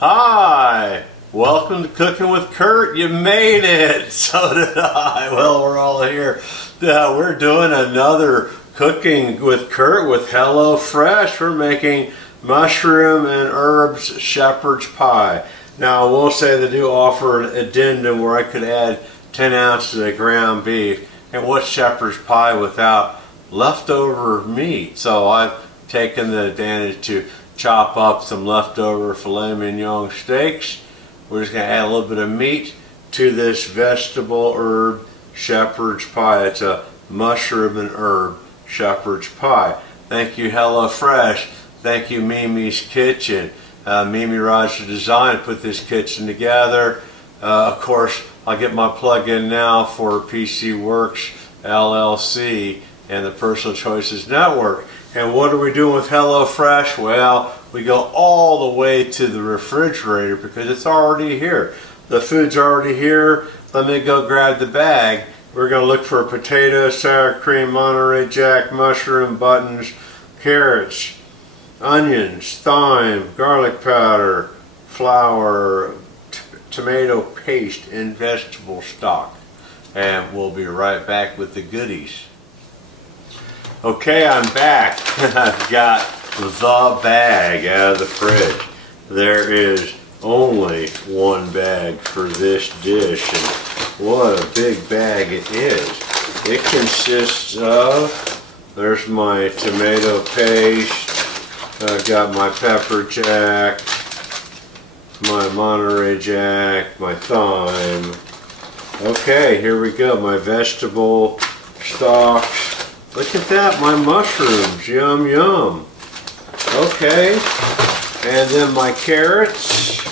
Hi! Welcome to Cooking with Kurt. You made it! So did I. Well, we're all here. We're doing another Cooking with Kurt with HelloFresh. We're making mushroom and herbs shepherd's pie. Now, I will say they do offer an addendum where I could add 10 ounces of ground beef. And what's shepherd's pie without leftover meat? So I've taken the advantage to chop up some leftover filet mignon steaks. We're just going to add a little bit of meat to this vegetable herb shepherd's pie. It's a mushroom and herb shepherd's pie. Thank you HelloFresh. Thank you Mimi's Kitchen. Mimi Roger Design put this kitchen together. Of course, I'll get my plug-in now for PC Works LLC and the Personal Choices Network. And what are we doing with HelloFresh? Well, we go all the way to the refrigerator because it's already here. The food's already here. Let me go grab the bag. We're going to look for potato, sour cream, Monterey Jack, mushroom buttons, carrots, onions, thyme, garlic powder, flour, tomato paste, and vegetable stock. And we'll be right back with the goodies. Okay, I'm back. I've got the bag out of the fridge. There is only one bag for this dish, and what a big bag it is. It consists of, there's my tomato paste, I've got my pepper jack, my Monterey Jack, my thyme. Okay, here we go, my vegetable stock. Look at that, my mushrooms, yum yum. Okay, and then my carrots,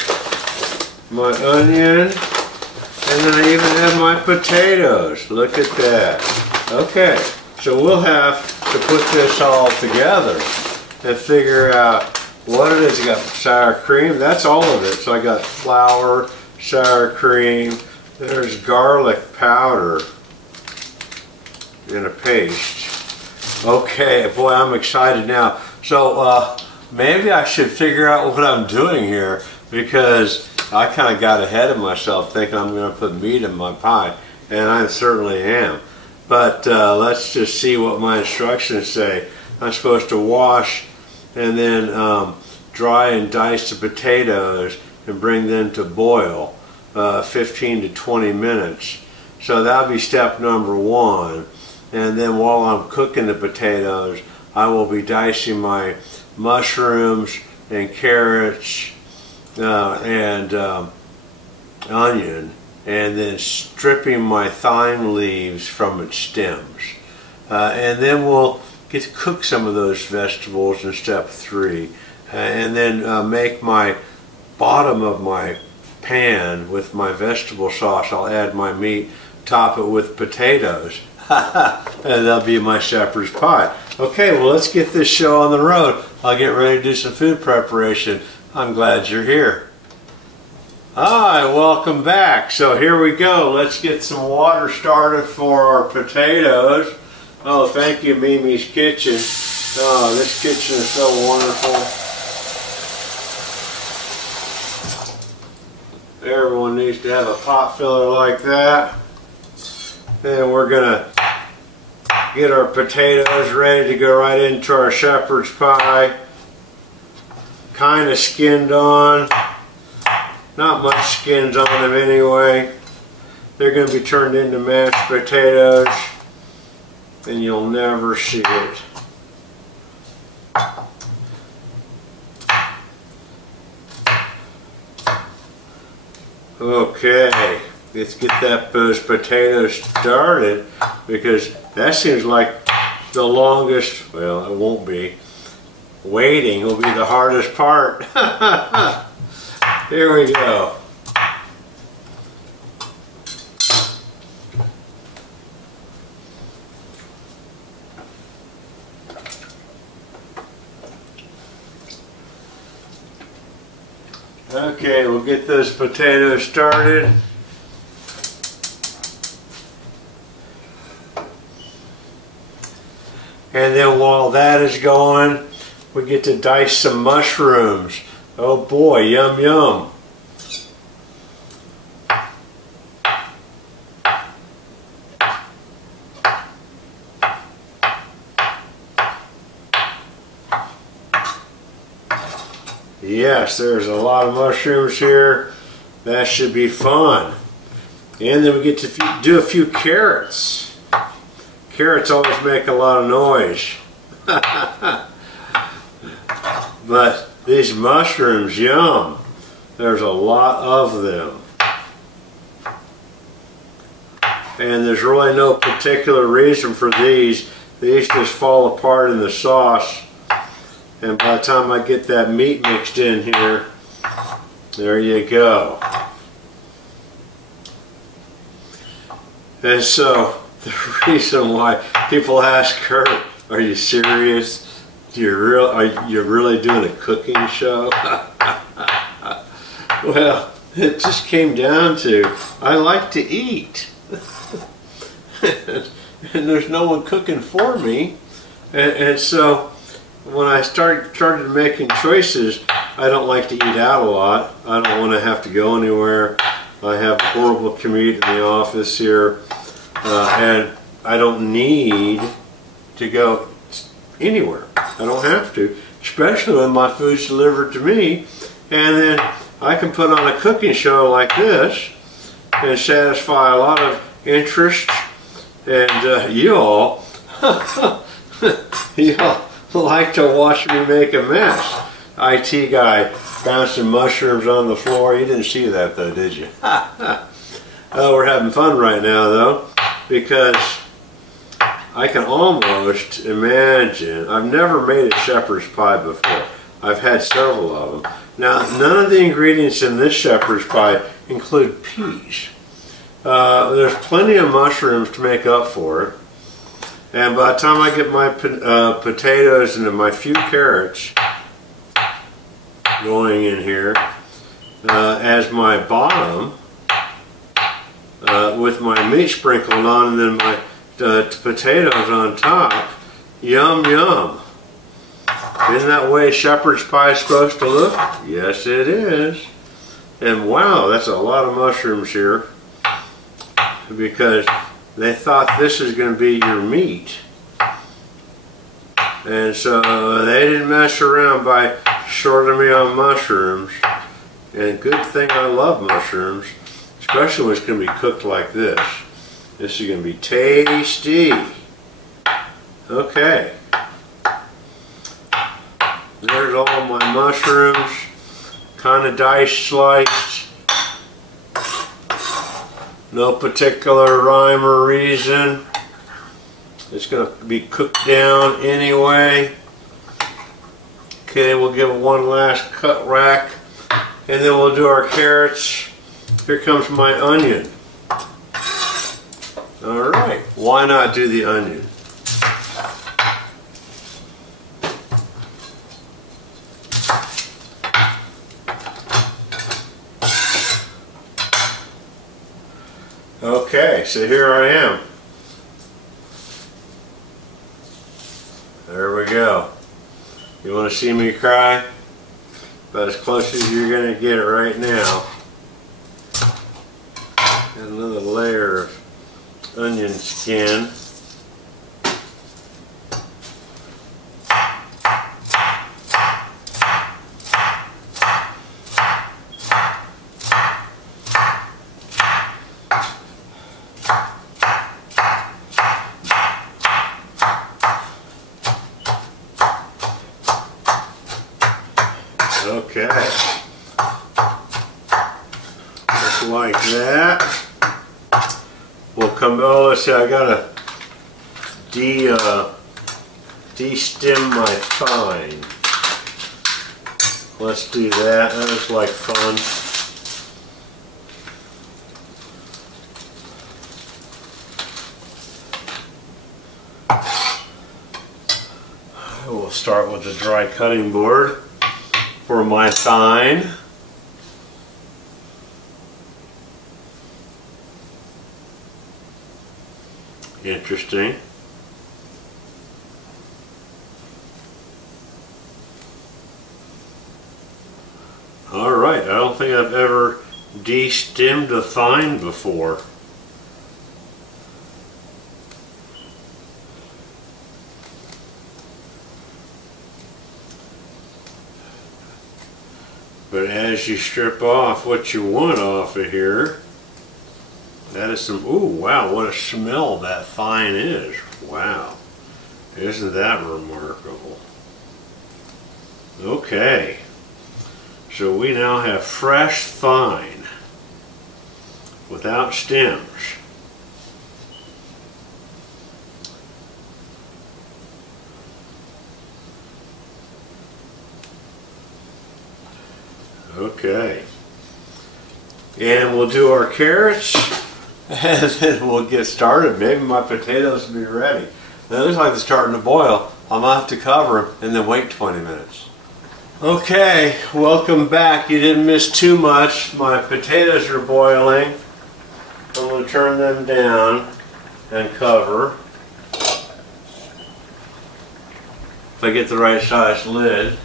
my onion, and then I even have my potatoes. Look at that. Okay, so we'll have to put this all together and figure out what it is. I got sour cream, that's all of it. So I got flour, sour cream, there's garlic powder in a paste. Okay, boy, I'm excited now. So maybe I should figure out what I'm doing here, because I kind of got ahead of myself thinking I'm going to put meat in my pie, and I certainly am. But let's just see what my instructions say. I'm supposed to wash and then dry and dice the potatoes and bring them to boil 15 to 20 minutes. So that'll be step number one. And then while I'm cooking the potatoes, I will be dicing my mushrooms and carrots and onion, and then stripping my thyme leaves from its stems. And then we'll get to cook some of those vegetables in step three. And then make my bottom of my pan with my vegetable sauce. I'll add my meat, top it with potatoes. And that'll be my shepherd's pie. Okay, well, let's get this show on the road. I'll get ready to do some food preparation. I'm glad you're here. Hi, welcome back. So here we go. Let's get some water started for our potatoes. Oh, thank you, Mimi's Kitchen. Oh, this kitchen is so wonderful. Everyone needs to have a pot filler like that. And we're gonna get our potatoes ready to go right into our shepherd's pie. Kind of skinned on. Not much skins on them anyway. They're going to be turned into mashed potatoes, and you'll never see it. Okay, let's get those potatoes started, because that seems like the longest. Well, it won't be. Waiting will be the hardest part. Here we go. Okay, we'll get those potatoes started. And then while that is going, we get to dice some mushrooms. Oh boy, yum yum. Yes, there's a lot of mushrooms here. That should be fun. And then we get to do a few carrots. Carrots always make a lot of noise. But these mushrooms, yum. There's a lot of them. And there's really no particular reason for these. These just fall apart in the sauce. And by the time I get that meat mixed in here, there you go. And so, the reason why people ask Kurt, are you serious? Are you really doing a cooking show? Well, it just came down to, I like to eat. And there's no one cooking for me. And so, when I started making choices, I don't like to eat out a lot. I don't want to have to go anywhere. I have a horrible commute in the office here, and I don't need to go anywhere. I don't have to, especially when my food's delivered to me, and then I can put on a cooking show like this and satisfy a lot of interest, and you all like to watch me make a mess. IT guy bouncing mushrooms on the floor. You didn't see that though, did you? Oh, we're having fun right now though, because I can almost imagine, I've never made a shepherd's pie before. I've had several of them. Now, none of the ingredients in this shepherd's pie include peas. There's plenty of mushrooms to make up for it. And by the time I get my potatoes and my few carrots going in here as my bottom, with my meat sprinkled on and then my potatoes on top, yum yum. Isn't that the way shepherd's pie is supposed to look? Yes, it is. And wow, that's a lot of mushrooms here, because they thought this is going to be your meat. And so they didn't mess around by shorting me on mushrooms. And good thing I love mushrooms, especially when it's going to be cooked like this. This is going to be tasty. Okay. There's all my mushrooms, kind of diced, sliced. No particular rhyme or reason. It's going to be cooked down anyway. Okay, we'll give it one last cut rack, and then we'll do our carrots. Here comes my onion. Alright, why not do the onion? Okay, so here I am. There we go. You want to see me cry? About as close as you're going to get it right now. And another layer of onion skin. Okay, just like that. We'll come, oh let's see, I gotta de-stem my thyme. Let's do that, that looks like fun. We'll start with the dry cutting board for my thyme. Interesting. don't think I've ever de-stemmed a vine before. But as you strip off what you want off of here, that is some, ooh, wow, what a smell that vine is. Wow. Isn't that remarkable? Okay. So we now have fresh vine without stems. Okay. And we'll do our carrots and then we'll get started. Maybe my potatoes will be ready. Now, it looks like they're starting to boil. I'm going to have to cover them and then wait 20 minutes. Okay, welcome back. You didn't miss too much. My potatoes are boiling. I'm going to turn them down and cover. If I get the right size lid.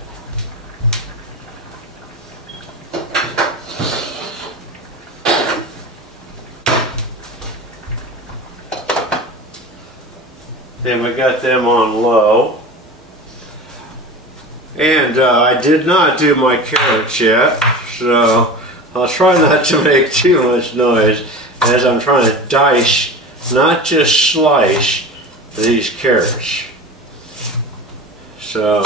Then we got them on low. And I did not do my carrots yet, so I'll try not to make too much noise as I'm trying to dice, not just slice, these carrots. So,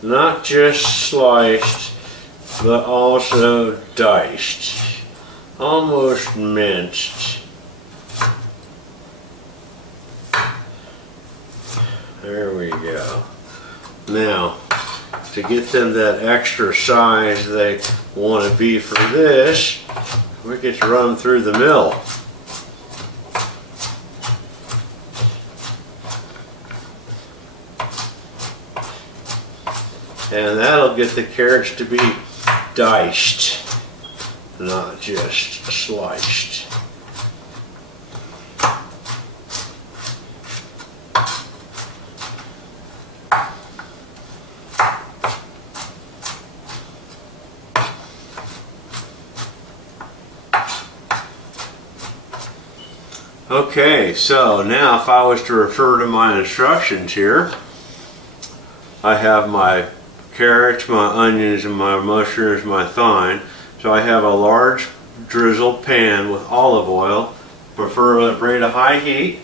not just sliced, but also diced. Almost minced. There we go. Now, to get them that extra size they want to be for this, we get to run them through the mill. And that'll get the carrots to be diced, not just sliced. Okay, so now if I was to refer to my instructions here, I have my carrots, my onions, and my mushrooms, my thyme. So I have a large drizzled pan with olive oil, preferably to high heat.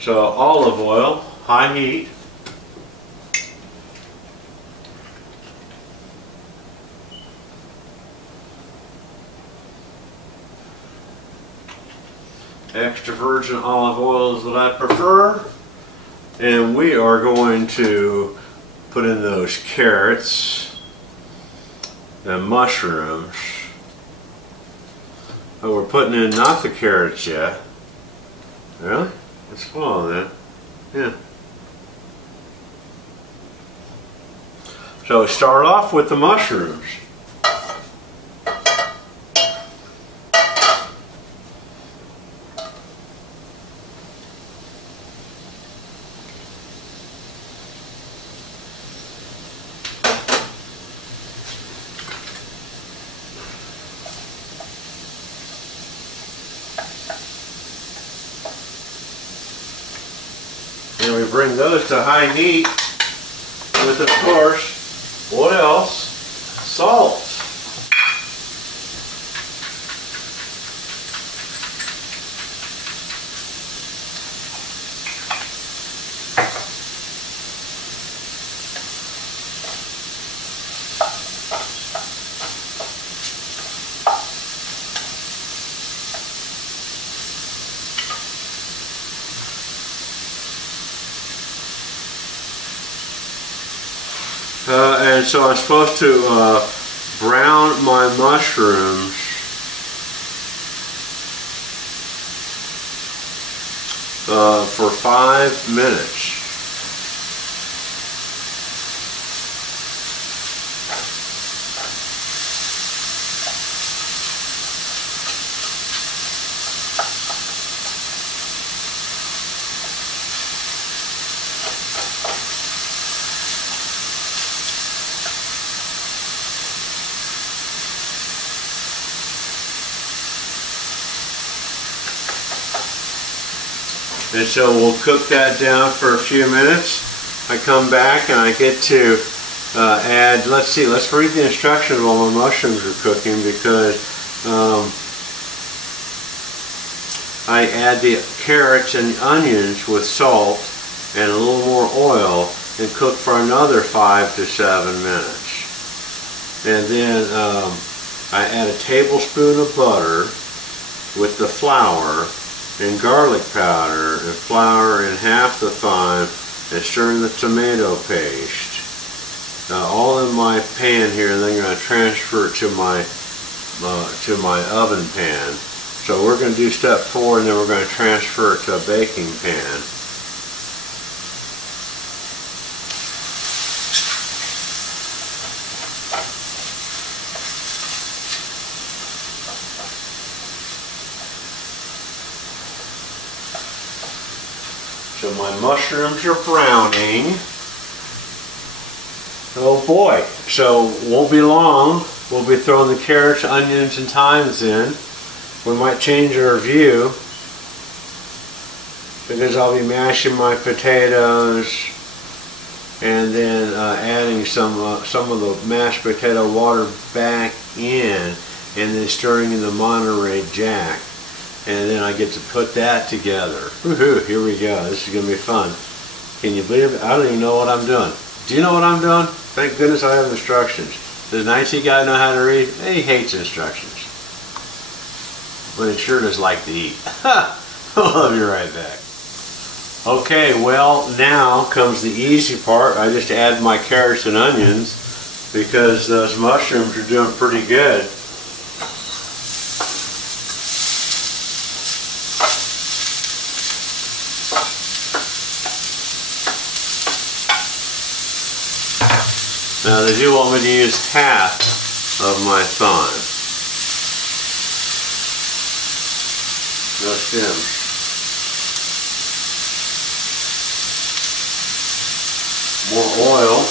So olive oil, high heat. Extra virgin olive oil is what I prefer. And we are going to put in those carrots and mushrooms. Oh, we're putting in not the carrots yet. Really? Let's follow that. Yeah. So we start off with the mushrooms. And we bring those to high heat with, of course, what else? Salt. And so I'm supposed to brown my mushrooms for 5 minutes. And so we'll cook that down for a few minutes. I come back and I get to add, let's read the instructions while my mushrooms are cooking, because I add the carrots and the onions with salt and a little more oil and cook for another 5 to 7 minutes. And then I add a tablespoon of butter with the flour and garlic powder and flour in half the time, and stir in the tomato paste. All in my pan here, and then I'm going to transfer it to my oven pan. So we're going to do step 4, and then we're going to transfer it to a baking pan. So my mushrooms are browning. Oh boy, so won't be long. We'll be throwing the carrots, onions, and thymes in. We might change our view because I'll be mashing my potatoes and then adding some of the mashed potato water back in, and then stirring in the Monterey Jack. And then I get to put that together. Woohoo, here we go. This is going to be fun. Can you believe it? I don't even know what I'm doing. Do you know what I'm doing? Thank goodness I have instructions. Does an IT guy know how to read? He hates instructions. But he sure does like to eat. I'll be right back. Okay, well, now comes the easy part. I just add my carrots and onions because those mushrooms are doing pretty good. Now they do want me to use half of my thyme. No stems. More oil.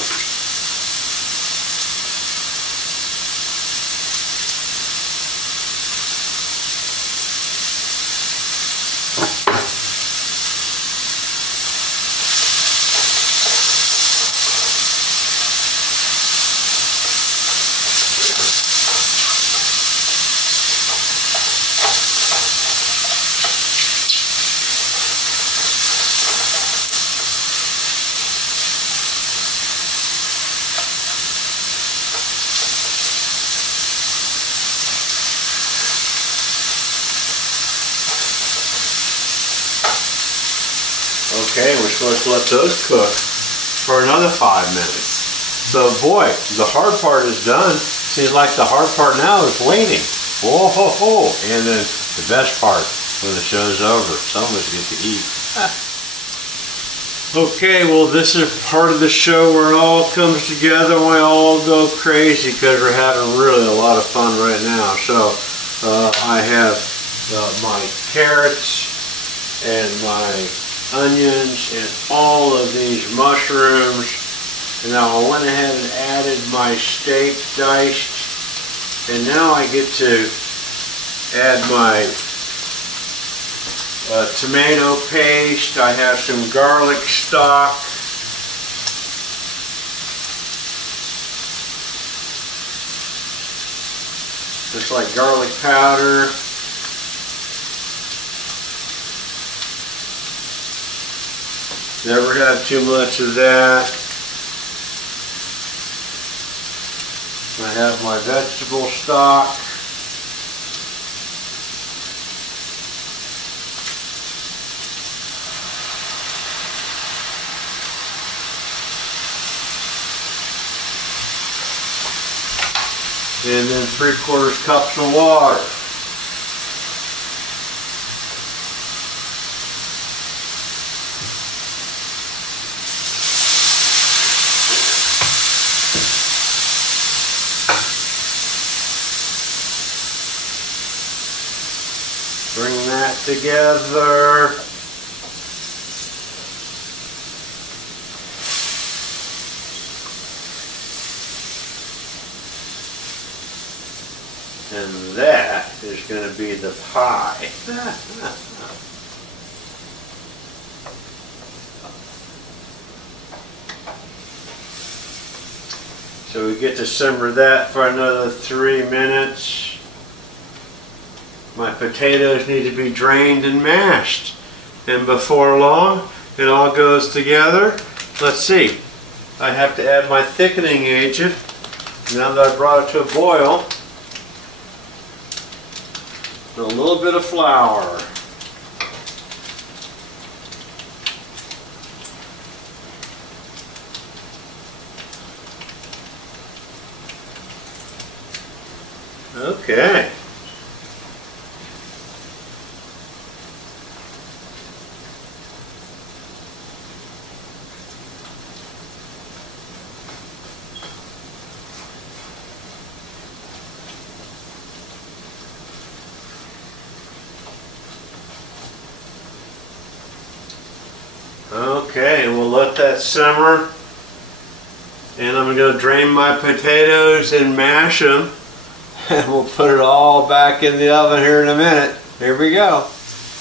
Okay, we're supposed to let those cook for another 5 minutes. So boy, the hard part is done. Seems like the hard part now is waiting. Whoa, ho, ho. And then the best part, when the show's over, some of us get to eat. Okay, well this is part of the show where it all comes together and we all go crazy because we're having really a lot of fun right now. So I have my carrots and my onions and all of these mushrooms, and now I went ahead and added my steak diced, and now I get to add my tomato paste. I have some garlic stock, just like garlic powder. Never have too much of that. I have my vegetable stock. And then 3/4 cups of water. Bring that together. And that is going to be the pie. So we get to simmer that for another 3 minutes. My potatoes need to be drained and mashed. And before long, it all goes together. Let's see. I have to add my thickening agent. Now that I brought it to a boil, and a little bit of flour. Okay. Okay, we'll let that simmer. And I'm going to drain my potatoes and mash them. And we'll put it all back in the oven here in a minute. Here we go.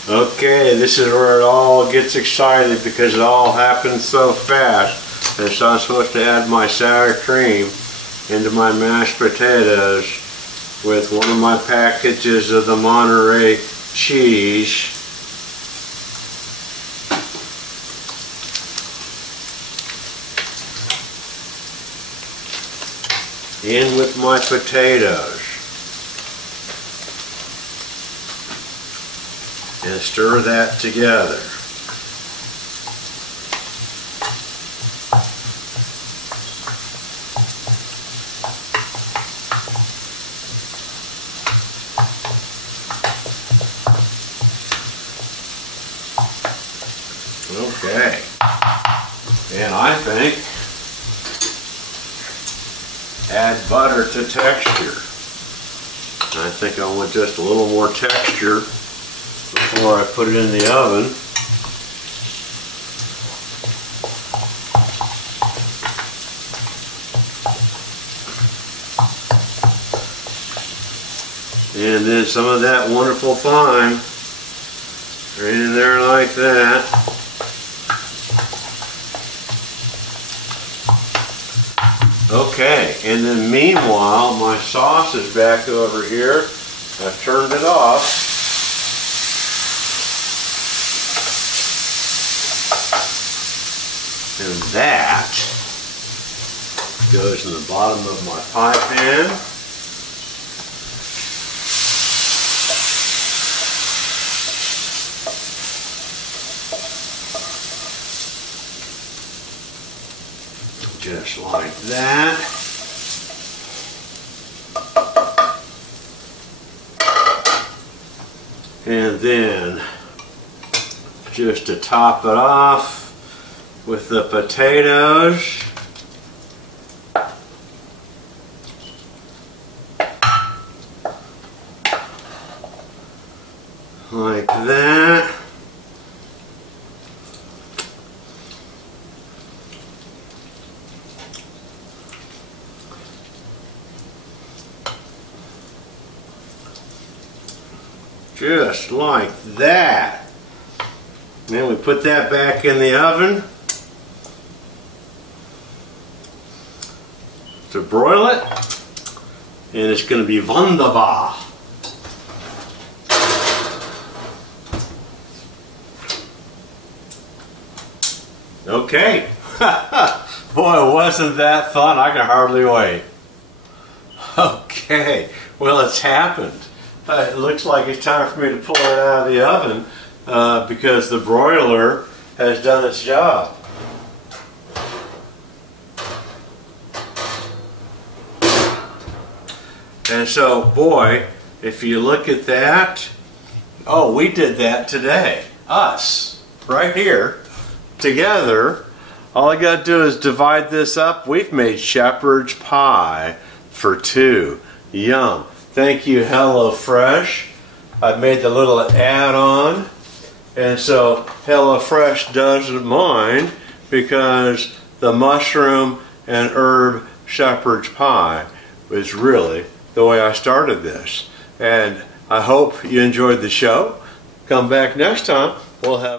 Okay, this is where it all gets excited because it all happens so fast. And so I'm supposed to add my sour cream into my mashed potatoes with one of my packages of the Monterey cheese. In with my potatoes. And stir that together. Okay. And I think add butter to texture. I think I want just a little more texture before I put it in the oven. And then some of that wonderful thyme right in there like that. Okay, and then meanwhile my sauce is back over here. I've turned it off. And that goes in the bottom of my pie pan. Just like that. And then just to top it off with the potatoes. Like that. Just like that. Then we put that back in the oven to broil it, and it's going to be wunderbar. Okay. Boy, wasn't that fun. I can hardly wait. Okay, well, it's happened. It looks like it's time for me to pull it out of the oven because the broiler has done its job. And so, boy, if you look at that, oh, we did that today. Us, right here, together. All I got to do is divide this up. We've made shepherd's pie for two. Yum. Thank you, HelloFresh. I made the little add-on. And so HelloFresh doesn't mind because the mushroom and herb shepherd's pie was really the way I started this. And I hope you enjoyed the show. Come back next time. We'll have